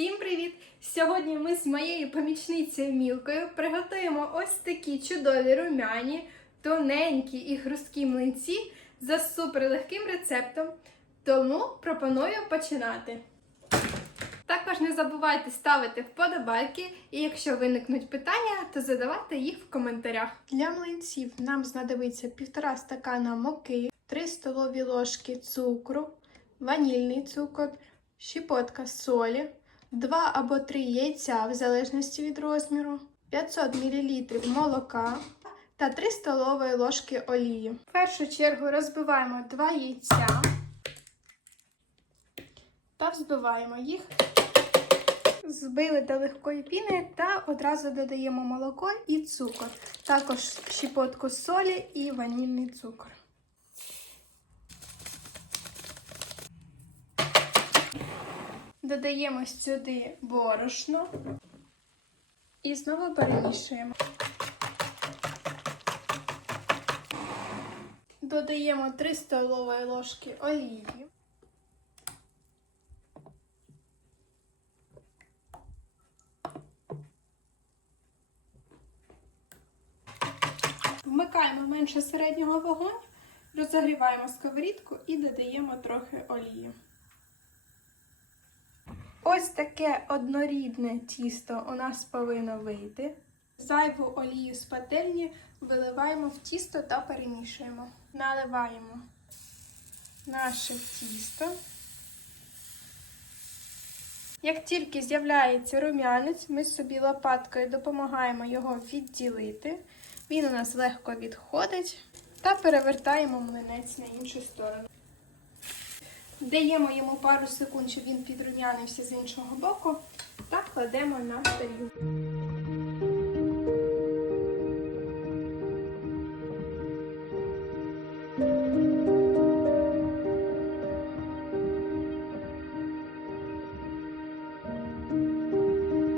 Всім привіт! Сьогодні ми з моєю помічницею Мілкою приготуємо ось такі чудові румяні, тоненькі і хрусткі млинці за суперлегким рецептом. Тому пропоную починати. Також не забувайте ставити вподобайки, і якщо виникнуть питання, то задавайте їх в коментарях. Для млинців нам знадобиться 1,5 стакана муки, 3 столові ложки цукру, ванільний цукор, щепотка солі, 2 або 3 яйця в залежності від розміру, 500 мл молока та 3 столові ложки олії. В першу чергу розбиваємо 2 яйця та взбиваємо їх. Збили до легкої піни та одразу додаємо молоко і цукор. Також щепотку солі і ванільний цукор. Додаємо сюди борошно і знову перемішуємо. Додаємо 3 столові ложки олії. Вмикаємо менше середнього вогонь, розігріваємо сковорідку і додаємо трохи олії. Ось таке однорідне тісто у нас повинно вийти. Зайву олію з пательні виливаємо в тісто та перемішуємо. Наливаємо наше тісто. Як тільки з'являється рум'янець, ми собі лопаткою допомагаємо його відділити. Він у нас легко відходить та перевертаємо млинець на іншу сторону. Даємо йому пару секунд, щоб він підрум'янився з іншого боку, та кладемо на тарілку.